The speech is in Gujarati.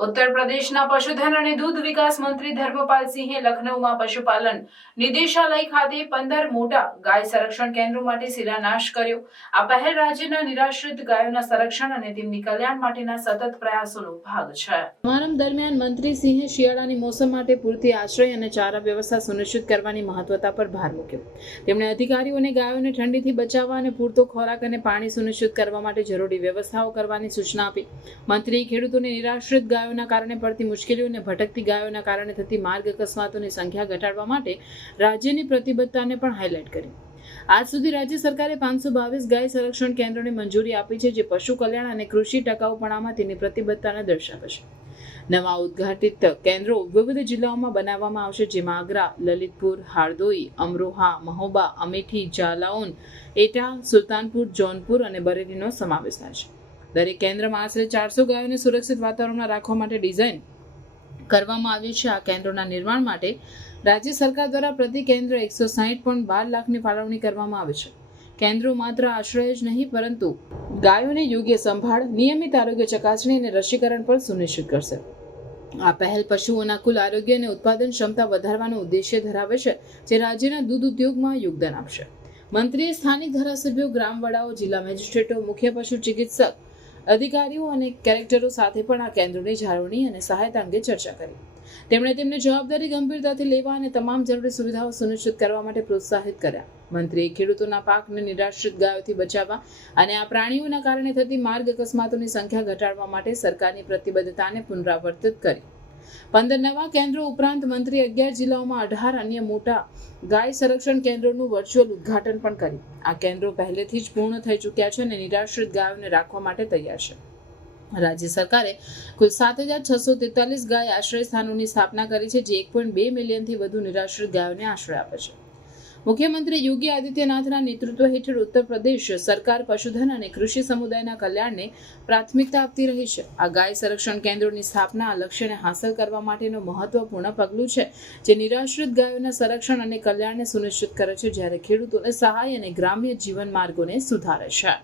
ઉત્તર પ્રદેશના પશુધન અને દૂધ વિકાસ મંત્રી ધર્મપાલસિંહે લખનૌમાં પશુપાલન નિદેશાલય ખાતે 15 મોટા ગાય સંરક્ષણ કેન્દ્રો માટે શિલાન્યાસ કર્યો। આ પહેલ રાજ્યના નિરાશ્રિત ગાયોના સંરક્ષણ અને તેમની કલ્યાણ માટેના સતત પ્રયાસોનો ભાગ છે। સમારંભ દરમિયાન મંત્રી સિંહે શિયાળાની મોસમ માટે પૂરતી આશ્રય અને ચારા વ્યવસ્થા સુનિશ્ચિત કરવાની મહત્વતા પર ભાર મૂક્યો। તેમણે અધિકારીઓને ગાયોને ઠંડીથી બચાવવા અને પૂરતો ખોરાક અને પાણી સુનિશ્ચિત કરવા માટે જરૂરી વ્યવસ્થાઓ કરવાની સૂચના આપી। મંત્રીએ ખેડૂતોને નિરાશ્રિત ગાયોના કારણે પડતી મુશ્કેલીઓ અને ભટકતી ગાયોના કારણે થતી માર્ગ અકસ્માતોની સંખ્યા ઘટાડવા માટે રાજ્યની પ્રતિબદ્ધતાને પણ હાઇલાઇટ કરી। આજ સુધી રાજ્ય સરકારે 522 ગાય સંરક્ષણ કેન્દ્રોને મંજૂરી આપી છે, જે પશુ કલ્યાણ અને કૃષિ ટકાઉપણામાં તેની પ્રતિબદ્ધતાને દર્શાવે છે। નવા ઉદ્ઘાટિત કેન્દ્રો વિવિધ જિલ્લાઓમાં બનાવવામાં આવશે, જેમાં આગ્રા, લલિતપુર, હારદોઈ, અમરોહા, મહોબા, અમેઠી, જાલૌન, એટા, સુલતાનપુર, જૌનપુર અને બરેલીનો સમાવેશ થાય છે। દરેક કેન્દ્રમાં આશરે 400 ગાયોને સુરક્ષિત વાતાવરણમાં રાખવા માટે ડિઝાઇન કરવામાં આવી છે। આ કેન્દ્રોના નિર્માણ માટે રાજ્ય સરકાર દ્વારા પ્રતિ કેન્દ્ર 160.12 લાખની ફાળવણી કરવામાં આવી છે। કેન્દ્રો માત્ર આશ્રય જ નહીં, પરંતુ ગાયોને યોગ્ય સંભાળ, નિયમિત આરોગ્ય ચકાસણી અને રસીકરણ પણ સુનિશ્ચિત કરશે। આ પહેલ પશુઓના કુલ આરોગ્ય અને ઉત્પાદન ક્ષમતા વધારવાનો ઉદ્દેશ્ય ધરાવે છે, જે રાજ્યના દૂધ ઉદ્યોગમાં યોગદાન આપશે। મંત્રીએ સ્થાનિક ધારાસભ્યો, ગ્રામ વડાઓ, જિલ્લા મેજિસ્ટ્રેટો, મુખ્ય પશુ ચિકિત્સક અધિકારીઓ અને કેરેક્ટરો સાથે પણ આ કેન્દ્રોની જાળવણી અને સહાયતા અંગે ચર્ચા કરી। તેમણે તેમને જવાબદારી ગંભીરતાથી લેવા અને તમામ જરૂરી સુવિધાઓ સુનિશ્ચિત કરવા માટે પ્રોત્સાહિત કર્યા। મંત્રીએ ખેડૂતોના પાકને નિરાશ્રિત ગાયોથી બચાવવા અને આ પ્રાણીઓના કારણે થતી માર્ગ અકસ્માતોની સંખ્યા ઘટાડવા માટે સરકારની પ્રતિબદ્ધતાને પુનરાવર્તિત કરી। 15 નવા કેન્દ્રો ઉપરાંત મંત્રી 11 જિલ્લાઓમાં 18 અન્ય મોટા ગાય સંરક્ષણ કેન્દ્રોનું વર્ચ્યુઅલ ઉદ્ઘાટન પણ કર્યું। આ કેન્દ્રો પહેલેથી જ પૂર્ણ થઈ ચૂક્યા છે અને નિરાશ્રિત ગાયોને રાખવા માટે તૈયાર છે। રાજ્ય સરકારે કુલ 7,643 ગાય આશ્રય સ્થાનોની સ્થાપના કરી છે, જે 1.2 મિલિયનથી વધુ નિરાશ્રિત ગાયોને આશ્રય આપે છે। મુખ્યમંત્રી યોગી આદિત્યનાથના નેતૃત્વ હેઠળ ઉત્તર પ્રદેશ સરકાર પશુધન અને કૃષિ સમુદાયના કલ્યાણને પ્રાથમિકતા આપતી રહી છે। આ ગાય સંરક્ષણ કેન્દ્રોની સ્થાપના આ લક્ષ્યને હાંસલ કરવા માટેનું મહત્વપૂર્ણ પગલું છે, જે નિરાશ્રિત ગાયોના સંરક્ષણ અને કલ્યાણને સુનિશ્ચિત કરે છે, જ્યારે ખેડૂતોને સહાય અને ગ્રામ્ય જીવન માર્ગોને સુધારે છે।